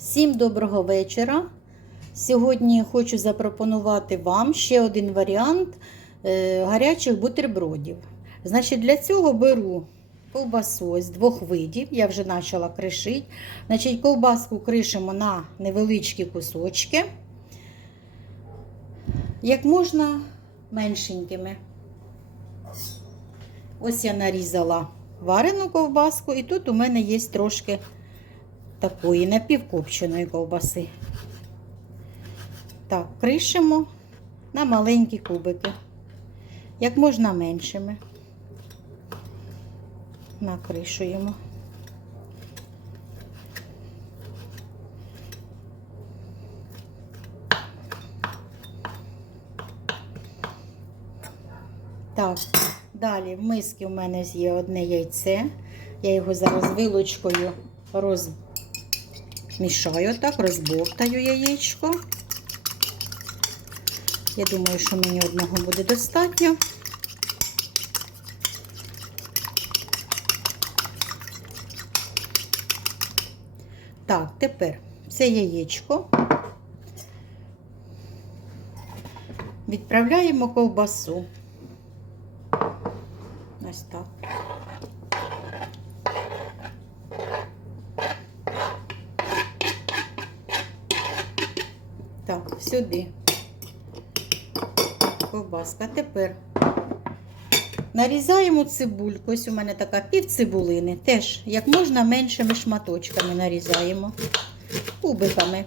Всім доброго вечора. Сьогодні хочу запропонувати вам ще один варіант е, гарячих бутербродів. Значить, для цього беру ковбасу з двох видів, я вже почала кришити. Значить, ковбаску кришимо на невеличкі кусочки, як можна меншенькими. Ось я нарізала варену ковбаску, і тут у мене є трошки такої напівкопченої ковбаси. Так, кришимо на маленькі кубики, як можна меншими. Накришуємо. Так, далі в миски у мене є одне яйце. Я його зараз вилочкою розмішаю, так, розбовтаю яєчко. Я думаю, що мені одного буде достатньо. Так, тепер це яєчко відправляємо ковбасу. Ось так. Так, сюди. Ковбаска. Тепер нарізаємо цибульку. Ось у мене така пів цибулини. Теж як можна меншими шматочками нарізаємо, кубиками.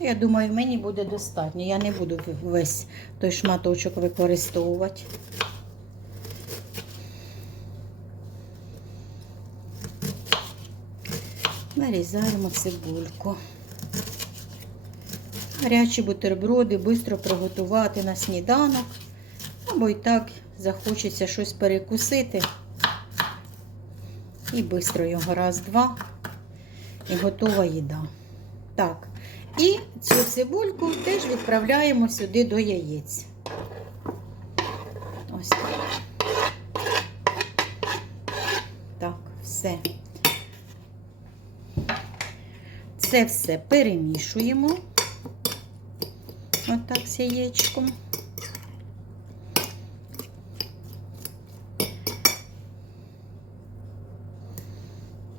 Я думаю, мені буде достатньо. Я не буду весь той шматочок використовувати. Нарізаємо цибульку. Гарячі бутерброди швидко приготувати на сніданок. Або і так захочеться щось перекусити. І швидко його раз-два. І готова їда. Так. І цю цибульку теж відправляємо сюди до яєць. Ось так. Все. Це все перемішуємо. Отак з яєчком.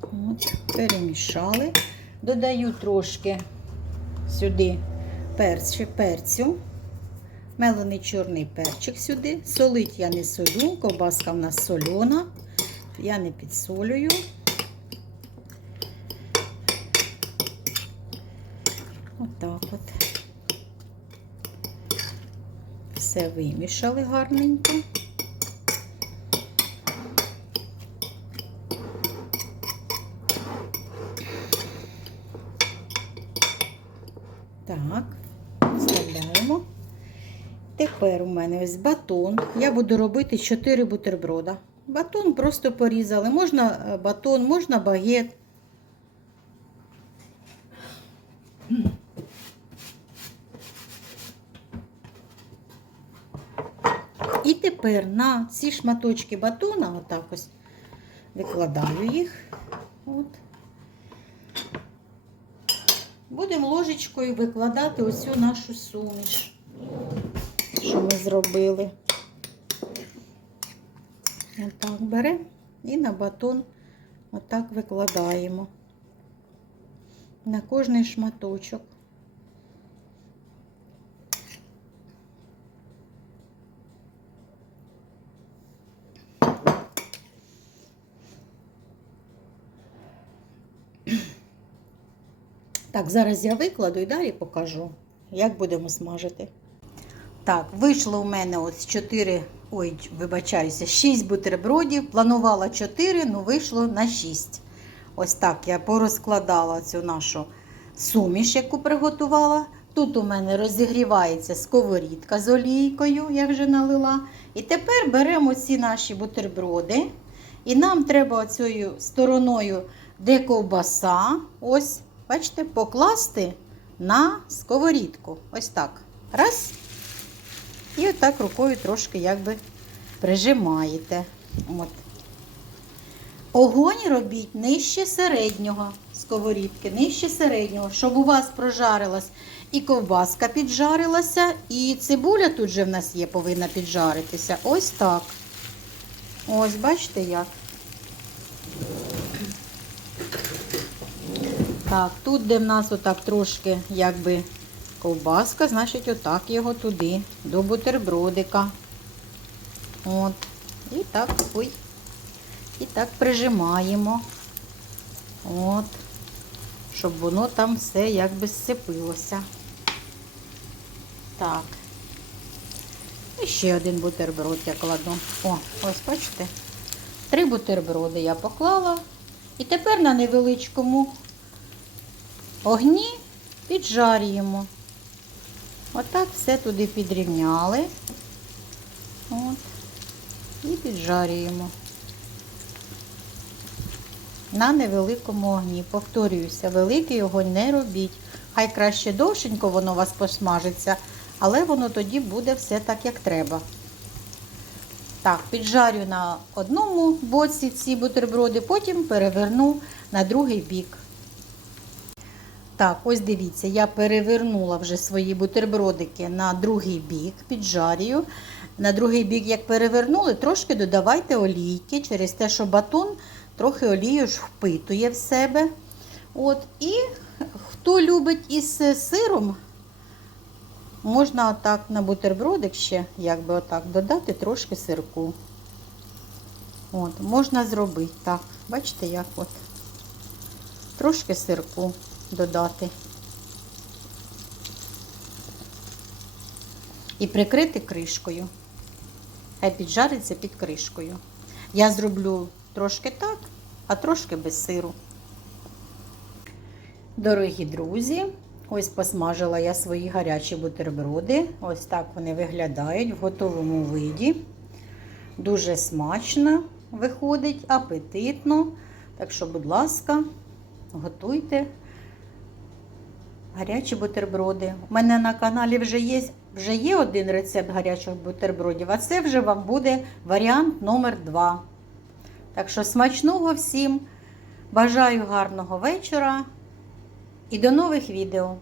От, перемішали. Додаю трошки сюди перцю, перцю, мелений чорний перчик сюди. Солить я не солю, ковбаска в нас сольона, я не підсолюю. Отак от. Все вимішали гарненько. Так, вставляємо. Тепер у мене ось батон. Я буду робити 4 бутерброда. Батон просто порізали. Можна е, батон, можна багет. І тепер на ці шматочки батона, отак ось викладаю їх. От. Будемо ложечкою викладати цю нашу суміш, що ми зробили. Отак беремо і на батон отак викладаємо на кожний шматочок. Так, зараз я викладу і далі покажу, як будемо смажити. Так, вийшло у мене ось 4, ой, вибачаюся, 6 бутербродів. Планувала 4, ну вийшло на 6. Ось так я порозкладала цю нашу суміш, яку приготувала. Тут у мене розігрівається сковорідка з олійкою, я вже налила. І тепер беремо ці наші бутерброди. І нам треба оцією стороною, де ковбаса, ось, бачите, покласти на сковорідку. Ось так. Раз. І отак рукою трошки якби прижимаєте. От. Огонь робіть нижче середнього. сковорідки, нижче середнього, щоб у вас прожарилась і ковбаска піджарилася, і цибуля тут же в нас є, повинна піджаритися. Ось так. Ось, бачите як. Так, тут, де в нас отак трошки якби ковбаска, значить отак його туди, до бутербродика. От. І так, ой. І так прижимаємо. От. Щоб воно там все якби зсипилося. Так. І ще один бутерброд я кладу. О, ось бачите. Три бутерброди я поклала. І тепер на невеличкому огні піджарюємо. Отак все туди підрівняли. От. І піджарюємо. На невеликому огні. Повторююся, великий огонь не робіть. Хай краще довшенько воно у вас посмажиться, але воно тоді буде все так, як треба. Так, піджарю на одному боці ці бутерброди, потім переверну на другий бік. Так, ось дивіться, я перевернула вже свої бутербродики на другий бік, піджарюю. На другий бік, як перевернули, трошки додавайте олійки через те, що батон трохи олію ж впитує в себе. От, І хто любить із сиром, можна отак на бутербродик ще, якби отак, додати трошки сирку. От, Можна зробити так. Бачите, як от. Трошки сирку додати. І прикрити кришкою. Хай піджариться під кришкою. Я зроблю трошки так, а трошки без сиру. Дорогі друзі, ось посмажила я свої гарячі бутерброди. Ось так вони виглядають в готовому виді. Дуже смачно виходить, апетитно. Так що, будь ласка, готуйте гарячі бутерброди. У мене на каналі вже є, вже є один рецепт гарячих бутербродів, а це вже вам буде варіант номер 2. Так що смачного всім. Бажаю гарного вечора і до нових відео!